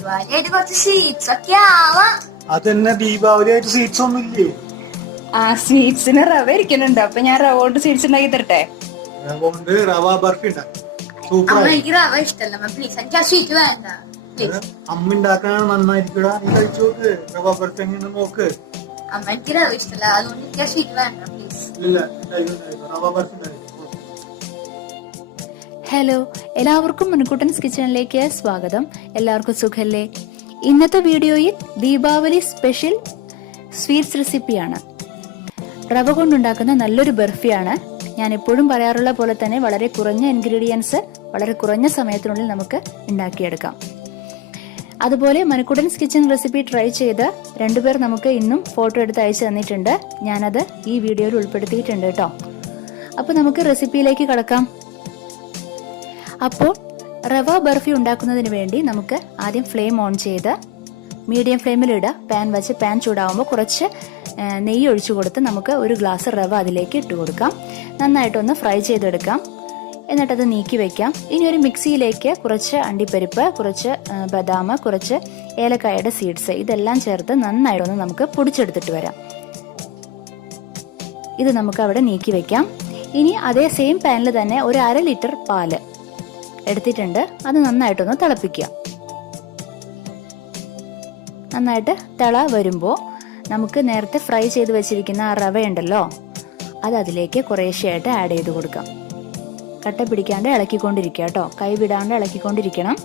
ദീപാവലിയായിട്ട് കുറച്ച് സ്വീറ്റ്സ് ഒക്കെ ആവാം. അതന്നെ ദീപാവലിയായിട്ട് സ്വീറ്റ്സ് ഒന്നും ഇല്ലേ? ആ സ്വീറ്റ്സിന് റവ ഇരിക്കുന്നുണ്ട്. അപ്പൊ ഞാൻ റവ കൊണ്ട് സ്വീറ്റ്സ് ഉണ്ടാക്കി തരട്ടെ. റവ കൊണ്ട് റവ ബർഫി ഉണ്ടാക്കി. സൂപ്പർ. എനിക്ക് റവ ഇഷ്ടമല്ല പ്ലീസ്, എനിക്ക് ആ സ്വീറ്റ് വേണ്ട. അമ്മ ഉണ്ടാക്കാനാണ് നന്നായിരിക്കടാ, നീ കഴിച്ചു നോക്ക്. റവ ബർഫി എങ്ങനെ നോക്ക്. അമ്മ എനിക്ക് റവ ഇഷ്ടമല്ല, അതുകൊണ്ട് എനിക്ക് ആ സ്വീറ്റ് വേണ്ട പ്ലീസ്. ഇല്ല റവ ബർഫി ഉണ്ടാക്കി. ഹലോ, എല്ലാവർക്കും മുൻകൂട്ടൻസ് കിച്ചണിലേക്ക് സ്വാഗതം. എല്ലാവർക്കും സുഖല്ലേ? ഇന്നത്തെ വീഡിയോയിൽ ദീപാവലി സ്പെഷ്യൽ സ്വീറ്റ്സ് റെസിപ്പിയാണ്. റവ കൊണ്ടുണ്ടാക്കുന്ന നല്ലൊരു ബർഫിയാണ്. ഞാൻ എപ്പോഴും പറയാറുള്ള പോലെ തന്നെ വളരെ കുറഞ്ഞ ഇൻഗ്രീഡിയൻസ് വളരെ കുറഞ്ഞ സമയത്തിനുള്ളിൽ നമുക്ക് ഉണ്ടാക്കിയെടുക്കാം. അതുപോലെ മനുക്കുട്ടൻസ് കിച്ചൺ റെസിപ്പി ട്രൈ ചെയ്ത് രണ്ടുപേർ നമുക്ക് ഇന്നും ഫോട്ടോ എടുത്ത് അയച്ചു തന്നിട്ടുണ്ട്. ഞാനത് ഈ വീഡിയോയിൽ ഉൾപ്പെടുത്തിയിട്ടുണ്ട് കേട്ടോ. അപ്പൊ നമുക്ക് റെസിപ്പിയിലേക്ക് കടക്കാം. അപ്പോൾ റവ ബർഫി ഉണ്ടാക്കുന്നതിന് വേണ്ടി നമുക്ക് ആദ്യം ഫ്ലെയിം ഓൺ ചെയ്ത് മീഡിയം ഫ്ലെയിമിൽ ഇടുക. പാൻ വെച്ച് പാൻ ചൂടാവുമ്പോൾ കുറച്ച് നെയ്യ് ഒഴിച്ചു കൊടുത്ത് നമുക്ക് ഒരു ഗ്ലാസ് റവ അതിലേക്ക് ഇട്ട് കൊടുക്കാം. നന്നായിട്ടൊന്ന് ഫ്രൈ ചെയ്തെടുക്കാം. എന്നിട്ടത് നീക്കി വെക്കാം. ഇനി ഒരു മിക്സിയിലേക്ക് കുറച്ച് അണ്ടിപ്പരിപ്പ്, കുറച്ച് ബദാം, കുറച്ച് ഏലക്കായയുടെ സീഡ്സ് ഇതെല്ലാം ചേർത്ത് നന്നായിട്ടൊന്ന് നമുക്ക് പൊടിച്ചെടുത്തിട്ട് വരാം. ഇത് നമുക്ക് അവിടെ നീക്കി വെക്കാം. ഇനി അതേ സെയിം പാനിൽ തന്നെ ഒരു 1/2 ലിറ്റർ പാല് എടുത്തിട്ടുണ്ട്. അത് നന്നായിട്ടൊന്ന് തിളപ്പിക്കുക. നന്നായിട്ട് തിള വരുമ്പോൾ നമുക്ക് നേരത്തെ ഫ്രൈ ചെയ്ത് വെച്ചിരിക്കുന്ന ആ റവ ഉണ്ടല്ലോ, അത് അതിലേക്ക് കുറേശ്ശെയായിട്ട് ആഡ് ചെയ്ത് കൊടുക്കാം. കട്ട പിടിക്കാണ്ട് ഇളക്കിക്കൊണ്ടിരിക്കുക കേട്ടോ. കൈ വിടാണ്ട് ഇളക്കിക്കൊണ്ടിരിക്കണം.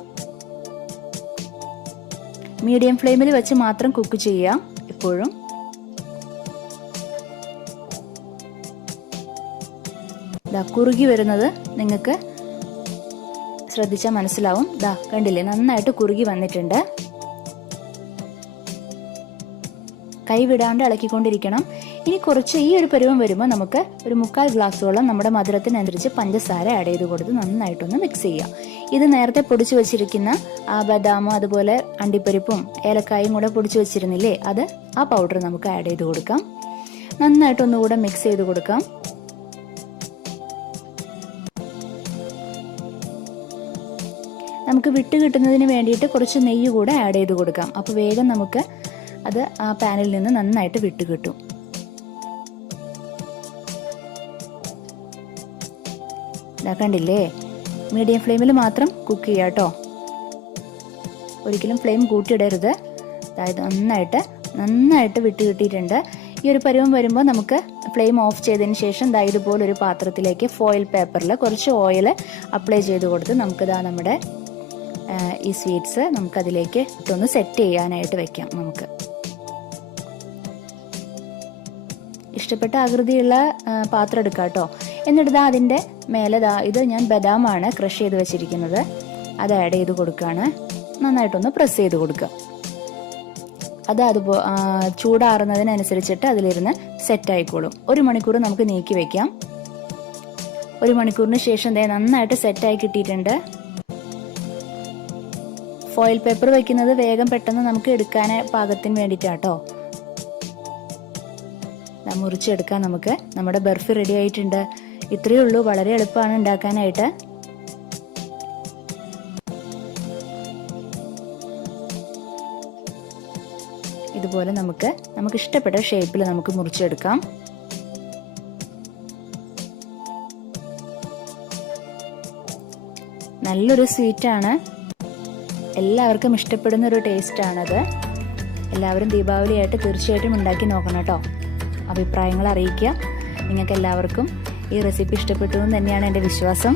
മീഡിയം ഫ്ലെയിമിൽ വെച്ച് മാത്രം കുക്ക് ചെയ്യാം എപ്പോഴും. കുറുകി വരുന്നത് നിങ്ങൾക്ക് ശ്രദ്ധിച്ചാൽ മനസ്സിലാവും. കണ്ടില്ലേ, നന്നായിട്ട് കുറുകി വന്നിട്ടുണ്ട്. കൈ വിടാണ്ട് ഇളക്കിക്കൊണ്ടിരിക്കണം. ഇനി കുറച്ച് ഈ ഒരു പരുവം വരുമ്പോൾ നമുക്ക് ഒരു 3/4 ഗ്ലാസോളം നമ്മുടെ മധുരത്തിനനുസരിച്ച് പഞ്ചസാര ആഡ് ചെയ്ത് കൊടുത്ത് നന്നായിട്ടൊന്ന് മിക്സ് ചെയ്യാം. ഇത് നേരത്തെ പൊടിച്ചു വെച്ചിരിക്കുന്ന ആ ബദാമും അതുപോലെ അണ്ടിപ്പരിപ്പും ഏലക്കായും കൂടെ പൊടിച്ചു വെച്ചിരുന്നില്ലേ, അത് ആ പൗഡർ നമുക്ക് ആഡ് ചെയ്ത് കൊടുക്കാം. നന്നായിട്ടൊന്നുകൂടെ മിക്സ് ചെയ്ത് കൊടുക്കാം. നമുക്ക് വിട്ട് കിട്ടുന്നതിന് വേണ്ടിയിട്ട് കുറച്ച് നെയ്യ് കൂടെ ആഡ് ചെയ്ത് കൊടുക്കാം. അപ്പോൾ വേഗം നമുക്ക് അത് ആ പാനിൽ നിന്ന് നന്നായിട്ട് വിട്ട് കിട്ടും. കണ്ടില്ലേ, മീഡിയം ഫ്ലെയിമിൽ മാത്രം കുക്ക് ചെയ്യുക കേട്ടോ. ഒരിക്കലും ഫ്ലെയിം കൂട്ടിയിടരുത്. അതായത് നന്നായിട്ട് വിട്ട് കിട്ടിയിട്ടുണ്ട്. ഈ ഒരു പരുവം വരുമ്പോൾ നമുക്ക് ഫ്ലെയിം ഓഫ് ചെയ്തതിന് ശേഷം ഇതുപോലൊരു പാത്രത്തിലേക്ക് ഫോയിൽ പേപ്പറിൽ കുറച്ച് ഓയിൽ അപ്ലൈ ചെയ്ത് കൊടുത്ത് നമുക്ക് നമ്മുടെ ഈ സ്വീറ്റ്സ് നമുക്കതിലേക്ക് ഇട്ടൊന്ന് സെറ്റ് ചെയ്യാനായിട്ട് വെക്കാം. നമുക്ക് ഇഷ്ടപ്പെട്ട ആകൃതിയുള്ള പാത്രം എടുക്കാം കേട്ടോ. എന്നിട്ട് അതിൻ്റെ മേലെ ഇത് ഞാൻ ബദാമാണ് ക്രഷ് ചെയ്ത് വെച്ചിരിക്കുന്നത്, അത് ആഡ് ചെയ്ത് കൊടുക്കുകയാണ്. നന്നായിട്ടൊന്ന് പ്രസ് ചെയ്ത് കൊടുക്കുക. അതുപോലെ ചൂടാറുന്നതിനനുസരിച്ചിട്ട് അതിലിരുന്ന് സെറ്റ് ആയിക്കോളും. 1 മണിക്കൂർ നമുക്ക് നീക്കി വെക്കാം. 1 മണിക്കൂറിന് ശേഷം നന്നായിട്ട് സെറ്റായി കിട്ടിയിട്ടുണ്ട്. ഫോയിൽ പേപ്പർ വെക്കുന്നത് വേഗം പെട്ടെന്ന് നമുക്ക് എടുക്കാൻ പാകത്തിന് വേണ്ടിയിട്ടാട്ടോ. മുറിച്ചെടുക്കാം. നമുക്ക് നമ്മുടെ ബർഫി റെഡി ആയിട്ടുണ്ട്. ഇത്രയേ ഉള്ളൂ, വളരെ എളുപ്പമാണ് ഉണ്ടാക്കാനായിട്ട്. ഇതുപോലെ നമുക്ക് ഇഷ്ടപ്പെട്ട ഷേപ്പിൽ നമുക്ക് മുറിച്ചെടുക്കാം. നല്ലൊരു സ്വീറ്റാണ്, എല്ലാവർക്കും ഇഷ്ടപ്പെടുന്ന ഒരു ടേസ്റ്റാണത്. എല്ലാവരും ദീപാവലിയായിട്ട് തീർച്ചയായിട്ടും ഉണ്ടാക്കി നോക്കണം കേട്ടോ. അഭിപ്രായങ്ങൾ അറിയിക്കുക. നിങ്ങൾക്ക് എല്ലാവർക്കും ഈ റെസിപ്പി ഇഷ്ടപ്പെട്ടു എന്ന് തന്നെയാണ് എൻ്റെ വിശ്വാസം.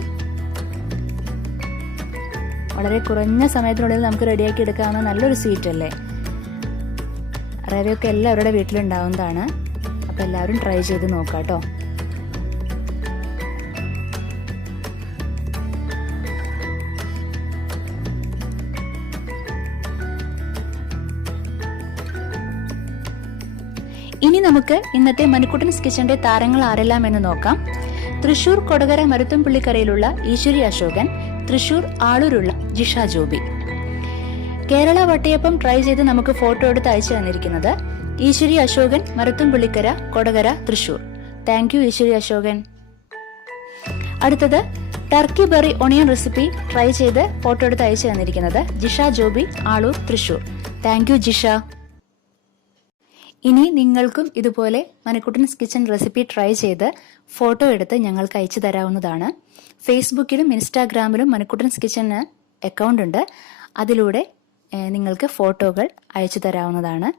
വളരെ കുറഞ്ഞ സമയത്തിനുള്ളിൽ നമുക്ക് റെഡിയാക്കി എടുക്കാവുന്ന നല്ലൊരു സ്വീറ്റ് അല്ലേ. റവയൊക്കെ എല്ലാവരുടെ വീട്ടിലുണ്ടാവുന്നതാണ്. അപ്പോൾ എല്ലാവരും ട്രൈ ചെയ്ത് നോക്കാം കേട്ടോ. ഇനി നമുക്ക് ഇന്നത്തെ മനുക്കുട്ടൻസ് കിച്ചന്റെ താരങ്ങൾ ആരെല്ലാം എന്ന് നോക്കാം. തൃശൂർ കൊടകര മരുത്തുംപുള്ളിക്കരയിലുള്ള ഈശ്വരി അശോകൻ, തൃശൂർ ആളൂരുള്ള ജിഷ ജോബി. കേരള വട്ടയപ്പം ട്രൈ ചെയ്ത് നമുക്ക് ഫോട്ടോ എടുത്ത് അയച്ചു തന്നിരിക്കുന്നത് ഈശ്വരി അശോകൻ, മരുത്തുംപുള്ളിക്കര, കൊടകര, തൃശൂർ. Thank you Eshwari Ashokan. അടുത്തത് turkey berry onion recipe try ചെയ്ത് ഫോട്ടോ എടുത്ത് അയച്ചു തന്നിരിക്കുന്നത് ജിഷ ജോബി, ആളൂർ, തൃശൂർ. Thank you Jisha. ഇനി നിങ്ങൾക്കും ഇതുപോലെ മണിക്കുട്ടൻസ് കിച്ചൺ റെസിപ്പി ട്രൈ ചെയ്ത് ഫോട്ടോ എടുത്ത് ഞങ്ങൾക്ക് അയച്ചു തരാവുന്നതാണ്. ഫേസ്ബുക്കിലും ഇൻസ്റ്റാഗ്രാമിലും മണിക്കുട്ടൻസ് കിച്ചണ് അക്കൗണ്ട് ഉണ്ട്. അതിലൂടെ നിങ്ങൾക്ക് ഫോട്ടോകൾ അയച്ചു തരാവുന്നതാണ്.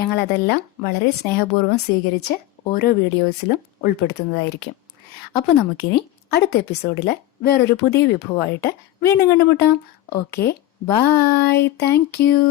ഞങ്ങളതെല്ലാം വളരെ സ്നേഹപൂർവ്വം സ്വീകരിച്ച് ഓരോ വീഡിയോസിലും ഉൾപ്പെടുത്തുന്നതായിരിക്കും. അപ്പോൾ നമുക്കിനി അടുത്ത എപ്പിസോഡിൽ വേറൊരു പുതിയ വിഭവമായിട്ട് വീണ്ടും കണ്ടുമുട്ടാം. Okay, bye, thank U.